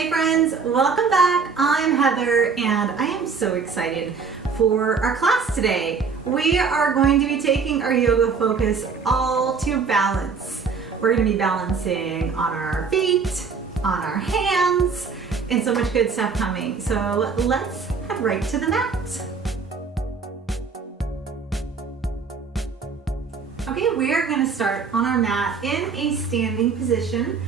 Hey friends, welcome back. I'm Heather and I am so excited for our class today. We are going to be taking our yoga focus all to balance. We're going to be balancing on our feet, on our hands, and so much good stuff coming. So let's head right to the mat. Okay, we are going to start on our mat in a standing position.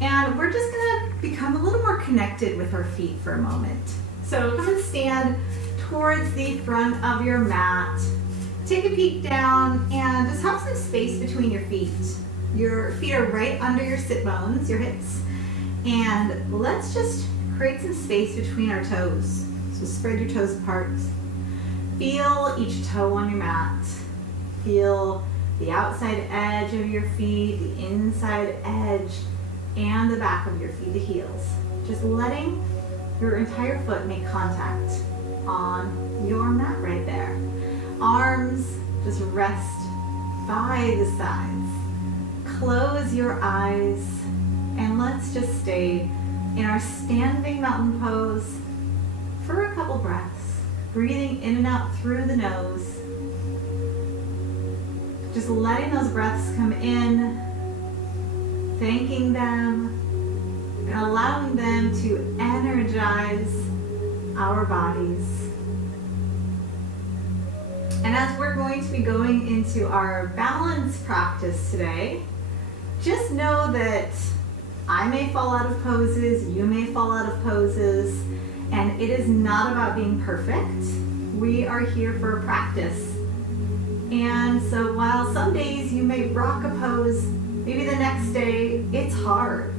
And we're just gonna become a little more connected with our feet for a moment. So come and stand towards the front of your mat. Take a peek down and just have some space between your feet. Your feet are right under your sit bones, your hips. And let's just create some space between our toes. So spread your toes apart. Feel each toe on your mat. Feel the outside edge of your feet, the inside edge, and the back of your feet, the heels. Just letting your entire foot make contact on your mat right there. Arms just rest by the sides. Close your eyes and let's just stay in our standing mountain pose for a couple breaths. Breathing in and out through the nose. Just letting those breaths come in, thanking them, and allowing them to energize our bodies. And as we're going to be going into our balance practice today, just know that I may fall out of poses, you may fall out of poses, and it is not about being perfect. We are here for a practice. And so while some days you may rock a pose, maybe the next day it's hard.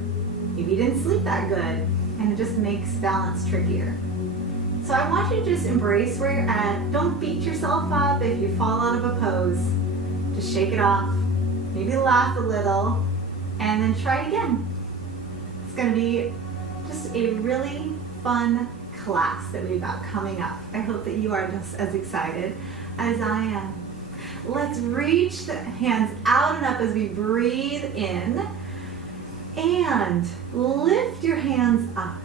Maybe you didn't sleep that good and it just makes balance trickier. So I want you to just embrace where you're at. Don't beat yourself up if you fall out of a pose. Just shake it off. Maybe laugh a little and then try it again. It's going to be just a really fun class that we've got coming up. I hope that you are just as excited as I am. Let's reach the hands out and up as we breathe in and lift your hands up.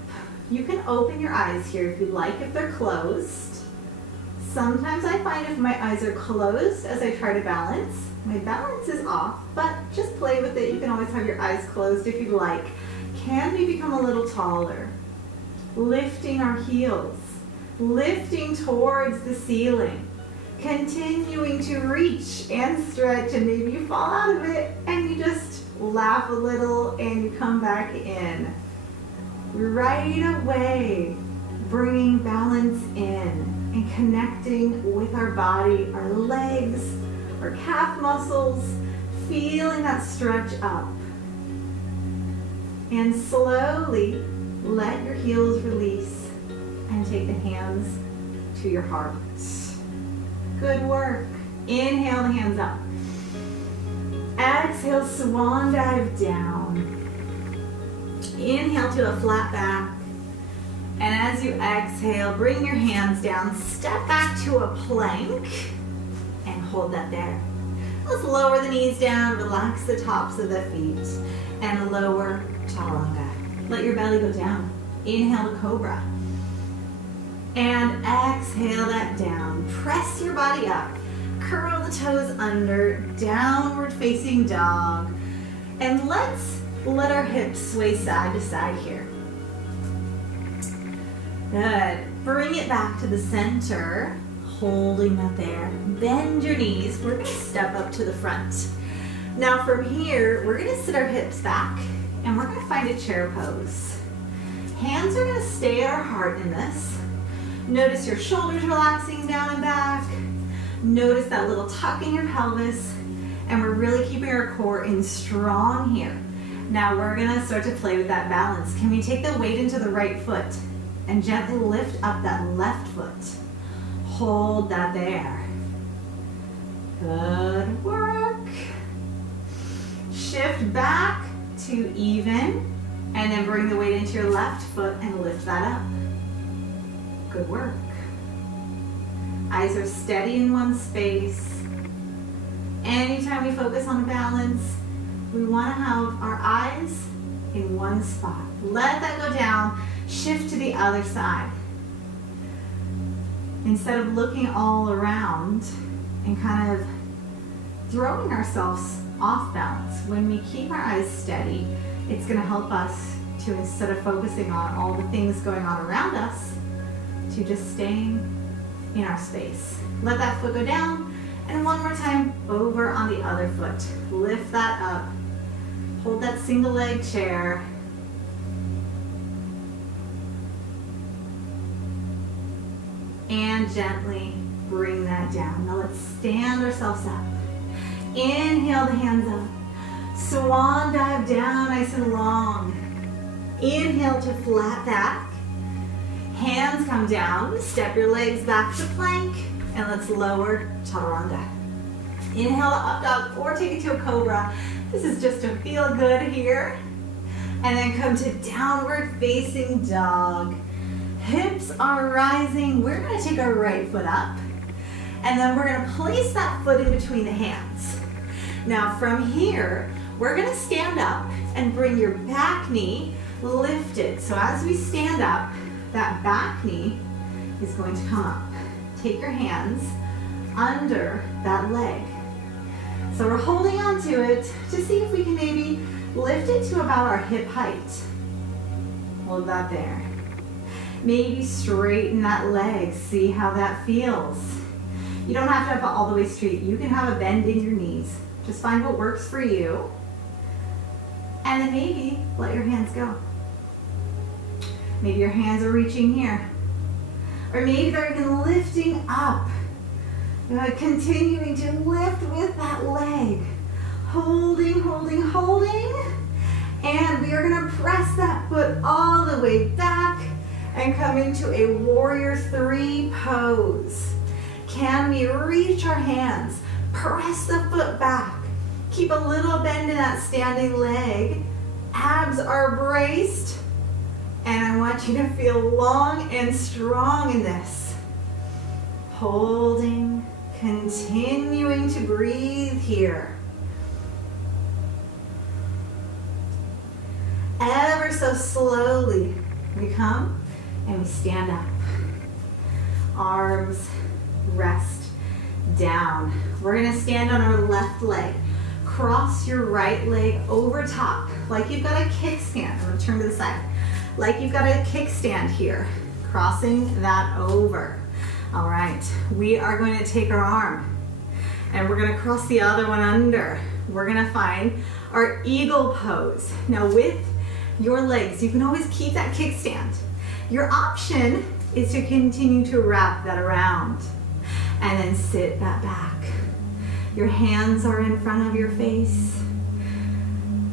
You can open your eyes here if you'd like, if they're closed. Sometimes I find if my eyes are closed as I try to balance, my balance is off, but just play with it. You can always have your eyes closed if you'd like. Can we become a little taller? Lifting our heels, lifting towards the ceiling. Continuing to reach and stretch, and maybe you fall out of it and you just laugh a little and you come back in. Right away, bringing balance in and connecting with our body, our legs, our calf muscles, feeling that stretch up. And slowly let your heels release and take the hands to your heart. Good work. Inhale the hands up. Exhale, swan dive down. Inhale to a flat back. And as you exhale, bring your hands down. Step back to a plank and hold that there. Let's lower the knees down. Relax the tops of the feet. And lower chaturanga. Let your belly go down. Inhale to cobra. And exhale that down. Press your body up. Curl the toes under. Downward facing dog. And let's let our hips sway side to side here. Good. Bring it back to the center. Holding that there. Bend your knees. We're going to step up to the front. Now from here, we're going to sit our hips back. And we're going to find a chair pose. Hands are going to stay at our heart in this. Notice your shoulders relaxing down and back. Notice that little tuck in your pelvis. And we're really keeping our core in strong here. Now we're gonna start to play with that balance. Can we take the weight into the right foot and gently lift up that left foot? Hold that there. Good work. Shift back to even. And then bring the weight into your left foot and lift that up. Good work. Eyes are steady in one space. Anytime we focus on balance, we want to have our eyes in one spot. Let that go down Shift to the other side. Instead of looking all around and kind of throwing ourselves off balance, when we keep our eyes steady, it's going to help us to, instead of focusing on all the things going on around us, to just staying in our space. Let that foot go down, and one more time over on the other foot. Lift that up. Hold that single leg chair. And gently bring that down. Now let's stand ourselves up. Inhale the hands up. Swan dive down nice and long. Inhale to flat back. Hands come down. Step your legs back to plank. And let's lower chaturanga. Inhale to up dog or take it to a cobra. This is just to feel good here. And then come to downward facing dog. Hips are rising. We're going to take our right foot up. And then we're going to place that foot in between the hands. Now from here, we're going to stand up and bring your back knee lifted. So as we stand up, that back knee is going to come up. Take your hands under that leg. So we're holding on to it to see if we can maybe lift it to about our hip height. Hold that there. Maybe straighten that leg. See how that feels. You don't have to have it all the way straight. You can have a bend in your knees. Just find what works for you. And then maybe let your hands go. Maybe your hands are reaching here. Or maybe they're even lifting up. Continuing to lift with that leg. Holding, holding, holding. And we are going to press that foot all the way back and come into a warrior three pose. Can we reach our hands? Press the foot back. Keep a little bend in that standing leg. Abs are braced. And I want you to feel long and strong in this. Holding, continuing to breathe here. Ever so slowly, we come and we stand up. Arms rest down. We're going to stand on our left leg. Cross your right leg over top, like you've got a kickstand. I'm going to turn to the side. Like you've got a kickstand here. Crossing that over. All right, we are going to take our arm and we're going to cross the other one under. We're going to find our eagle pose. Now with your legs, you can always keep that kickstand. Your option is to continue to wrap that around and then sit that back. Your hands are in front of your face.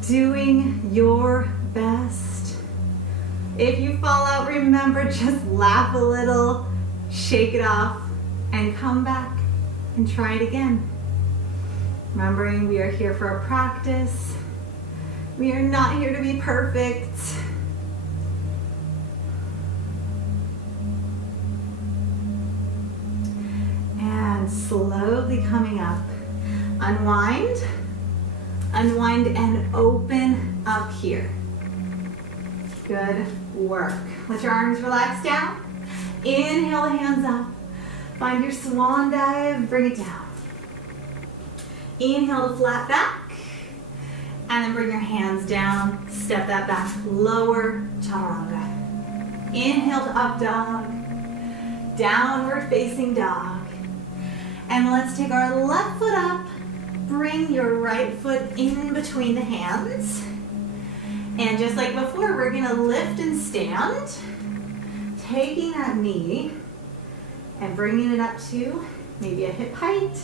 Doing your best. If you fall out, remember, just laugh a little, shake it off, and come back and try it again. Remembering we are here for a practice. We are not here to be perfect. And slowly coming up. Unwind, unwind and open up here. Good work. Let your arms relax down. Inhale the hands up. Find your swan dive, bring it down. Inhale to flat back. And then bring your hands down. Step that back. Lower chaturanga. Inhale to up dog. Downward facing dog. And let's take our left foot up. Bring your right foot in between the hands. And just like before, we're going to lift and stand. Taking that knee and bringing it up to maybe a hip height.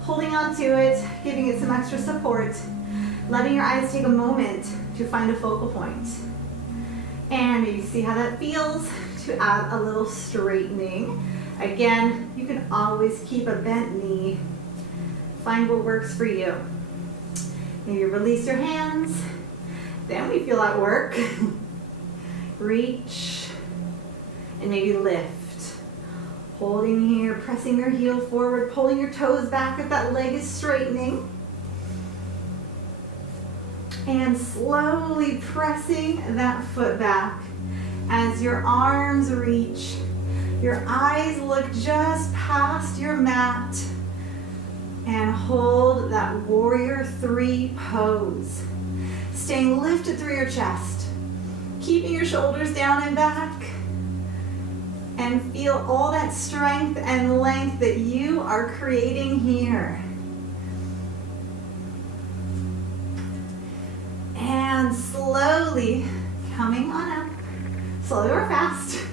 Holding on to it, giving it some extra support. Letting your eyes take a moment to find a focal point. And maybe see how that feels to add a little straightening. Again, you can always keep a bent knee. Find what works for you. Maybe release your hands. Then we feel at work. Reach and maybe lift. Holding here, pressing your heel forward, pulling your toes back if that leg is straightening. And slowly pressing that foot back As your arms reach, your eyes look just past your mat and hold that warrior 3 pose. Staying lifted through your chest, keeping your shoulders down and back, and feel all that strength and length that you are creating here. And slowly coming on up, slowly or fast,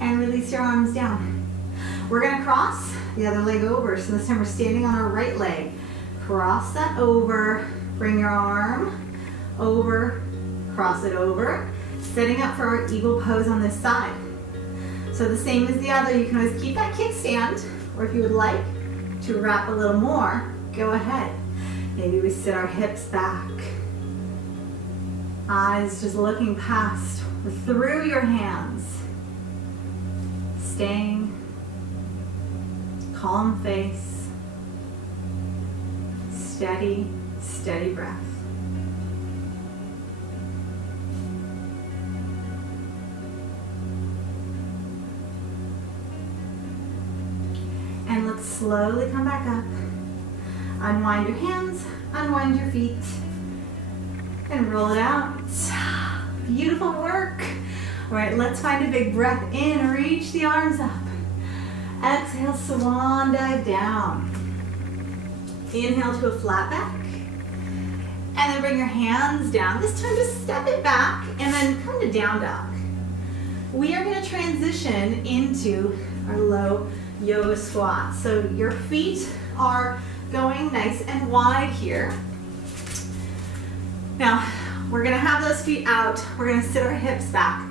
and release your arms down. We're gonna cross the other leg over. So this time we're standing on our right leg. Cross that over, bring your arm over, cross it over, setting up for our eagle pose on this side. So the same as the other, you can always keep that kickstand, or if you would like to wrap a little more, go ahead. Maybe we sit our hips back. Eyes just looking past or through your hands. Staying, calm face, steady, steady breath. And let's slowly come back up. Unwind your hands, unwind your feet, and roll it out. Beautiful work. All right, let's find a big breath in. Reach the arms up. Exhale, swan dive down. Inhale to a flat back. And then bring your hands down. This time just step it back and then come to down dog. We are going to transition into our low yoga squat. So your feet are going nice and wide here. Now, we're gonna have those feet out. We're gonna sit our hips back.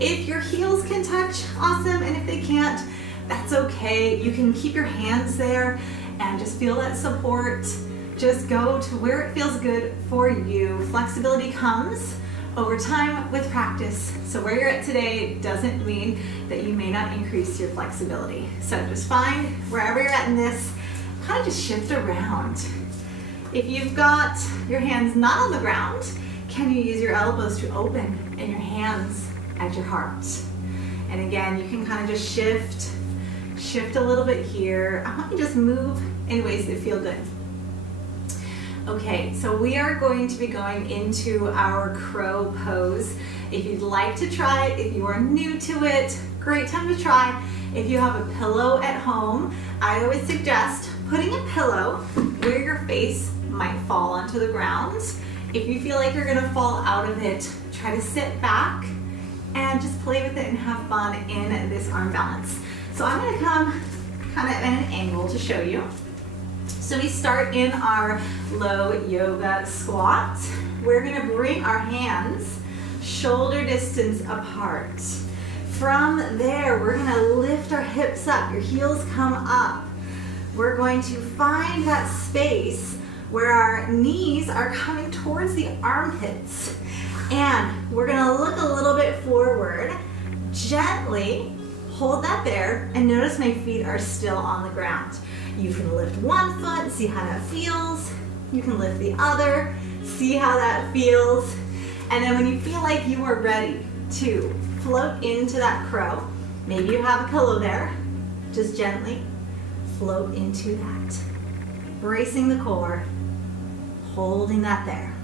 If your heels can touch, awesome. And if they can't, that's okay. You can keep your hands there and just feel that support. Just go to where it feels good for you. Flexibility comes over time with practice. So where you're at today doesn't mean that you may not increase your flexibility. So just find wherever you're at in this, kind of just shift around. If you've got your hands not on the ground, can you use your elbows to open and your hands at your heart? And again, you can kind of just shift a little bit here. I want you to just move in ways that feel good. Okay, so we are going to be going into our crow pose. If you'd like to try it, if you are new to it, great time to try. If you have a pillow at home, I always suggest putting a pillow where your face might fall onto the ground. If you feel like you're gonna fall out of it, try to sit back and just play with it and have fun in this arm balance. So I'm gonna come kind of at an angle to show you. So we start in our low yoga squat. We're gonna bring our hands shoulder distance apart. From there, we're gonna lift our hips up, your heels come up. We're going to find that space where our knees are coming towards the armpits. And we're gonna look a little bit forward, gently hold that there, and notice my feet are still on the ground. You can lift one foot, see how that feels. You can lift the other, see how that feels. And then when you feel like you are ready to float into that crow, maybe you have a pillow there, just gently float into that. Bracing the core, holding that there.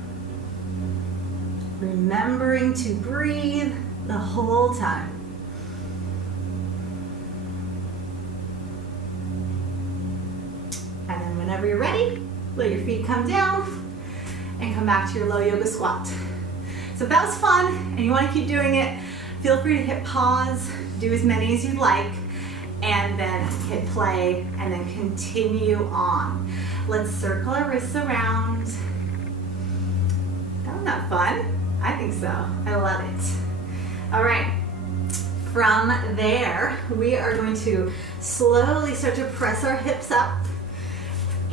Remembering to breathe the whole time. And then whenever you're ready, let your feet come down and come back to your low yoga squat. So if that was fun and you want to keep doing it, feel free to hit pause, do as many as you'd like, and then hit play and then continue on. Let's circle our wrists around. That was not fun. I think so. I love it. All right. From there, we are going to slowly start to press our hips up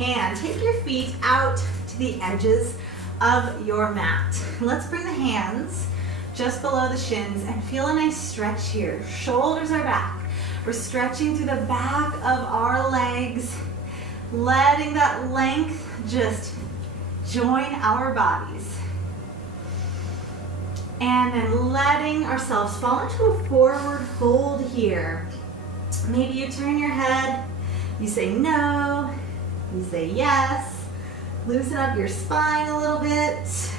and take your feet out to the edges of your mat. Let's bring the hands just below the shins and feel a nice stretch here. Shoulders are back. We're stretching through the back of our legs, letting that length just join our bodies. And then letting ourselves fall into a forward fold here. Maybe you turn your head, you say no, you say yes, loosen up your spine a little bit.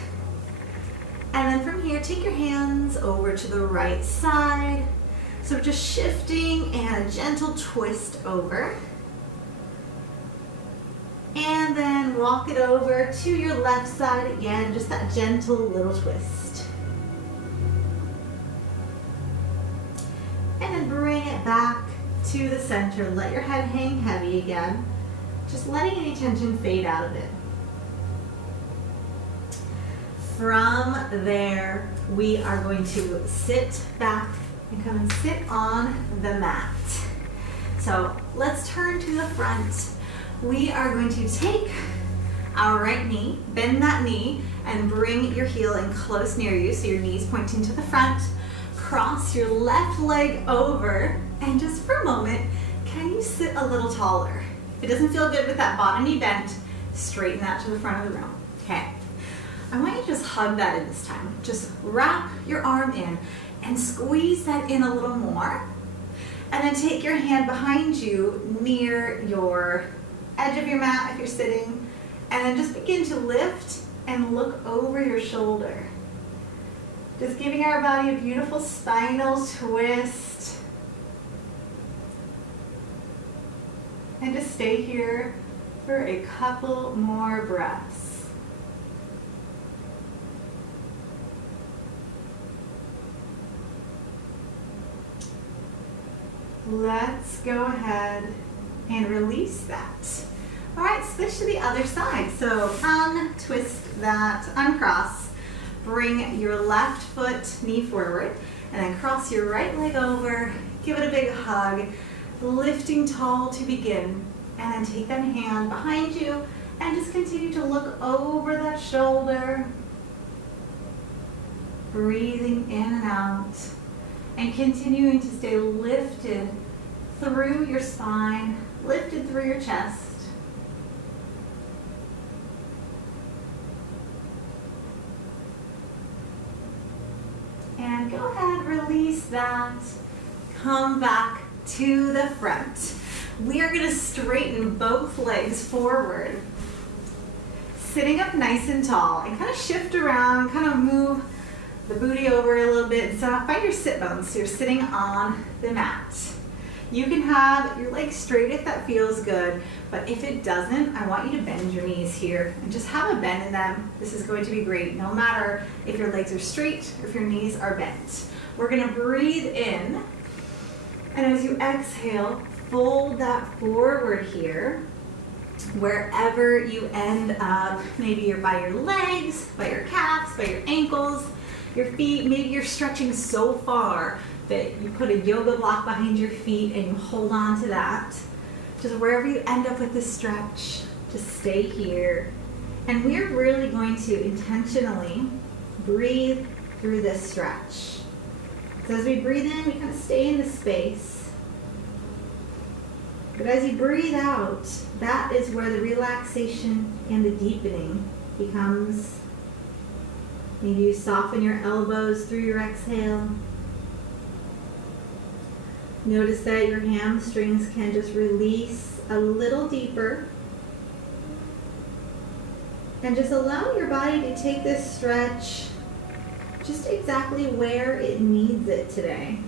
And then from here, take your hands over to the right side. So just shifting and a gentle twist over. And then walk it over to your left side again, just that gentle little twist. And then bring it back to the center. Let your head hang heavy again. Just letting any tension fade out of it. From there, we are going to sit back and come and sit on the mat. So let's turn to the front. We are going to take our right knee, bend that knee, and bring your heel in close near you, so your knee's pointing to the front. Cross your left leg over, and just for a moment, can you sit a little taller? If it doesn't feel good with that bottom knee bent, straighten that to the front of the room. Okay. I want you to just hug that in this time. Just wrap your arm in and squeeze that in a little more. And then take your hand behind you near your edge of your mat if you're sitting, and then just begin to lift and look over your shoulder. Just giving our body a beautiful spinal twist. And just stay here for a couple more breaths. Let's go ahead and release that. All right, switch to the other side. So untwist that, uncross. Bring your left foot, knee forward, and then cross your right leg over. Give it a big hug, lifting tall to begin. And then take that hand behind you and just continue to look over that shoulder. Breathing in and out. And continuing to stay lifted through your spine, lifted through your chest. And go ahead, release that. Come back to the front. We are going to straighten both legs forward. Sitting up nice and tall, and kind of shift around, kind of move the booty over a little bit. So find your sit bones, so you're sitting on the mat. You can have your legs straight if that feels good, but if it doesn't, I want you to bend your knees here and just have a bend in them. This is going to be great, no matter if your legs are straight or if your knees are bent. We're gonna breathe in, and as you exhale, fold that forward here. Wherever you end up, maybe you're by your legs, by your calves, by your ankles, your feet. Maybe you're stretching so far that you put a yoga block behind your feet and you hold on to that. Just wherever you end up with this stretch, just stay here. And we're really going to intentionally breathe through this stretch. So as we breathe in, we kind of stay in the space. But as you breathe out, that is where the relaxation and the deepening becomes. Maybe you soften your elbows through your exhale. Notice that your hamstrings can just release a little deeper. And just allow your body to take this stretch just exactly where it needs it today.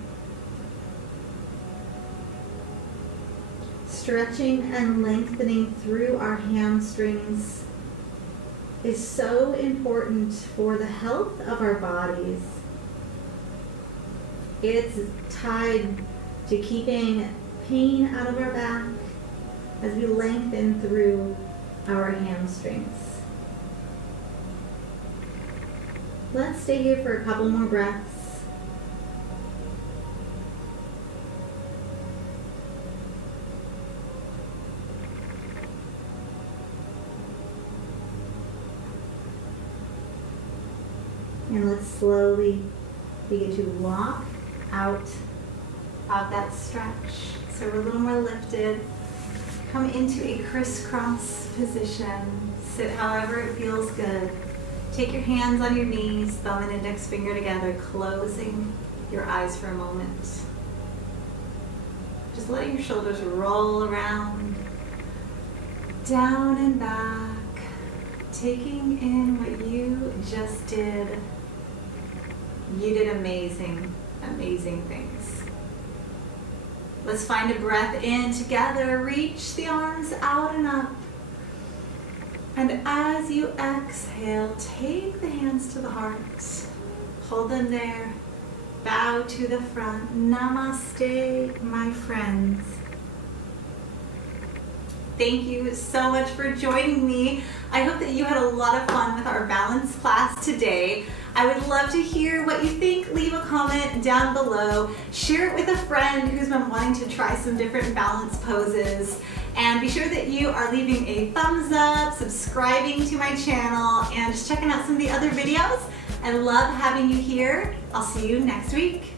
Stretching and lengthening through our hamstrings is so important for the health of our bodies. It's tied to keeping pain out of our back as we lengthen through our hamstrings. Let's stay here for a couple more breaths. And let's slowly begin to walk out of that stretch. So we're a little more lifted. Come into a crisscross position. Sit however it feels good. Take your hands on your knees, thumb and index finger together, closing your eyes for a moment. Just letting your shoulders roll around, down and back, taking in what you just did. You did amazing, amazing things. Let's find a breath in together. Reach the arms out and up. And as you exhale, take the hands to the heart. Hold them there. Bow to the front. Namaste, my friends. Thank you so much for joining me. I hope that you had a lot of fun with our balance class today. I would love to hear what you think. Leave a comment down below. Share it with a friend who's been wanting to try some different balance poses. And be sure that you are leaving a thumbs up, subscribing to my channel, and just checking out some of the other videos. I love having you here. I'll see you next week.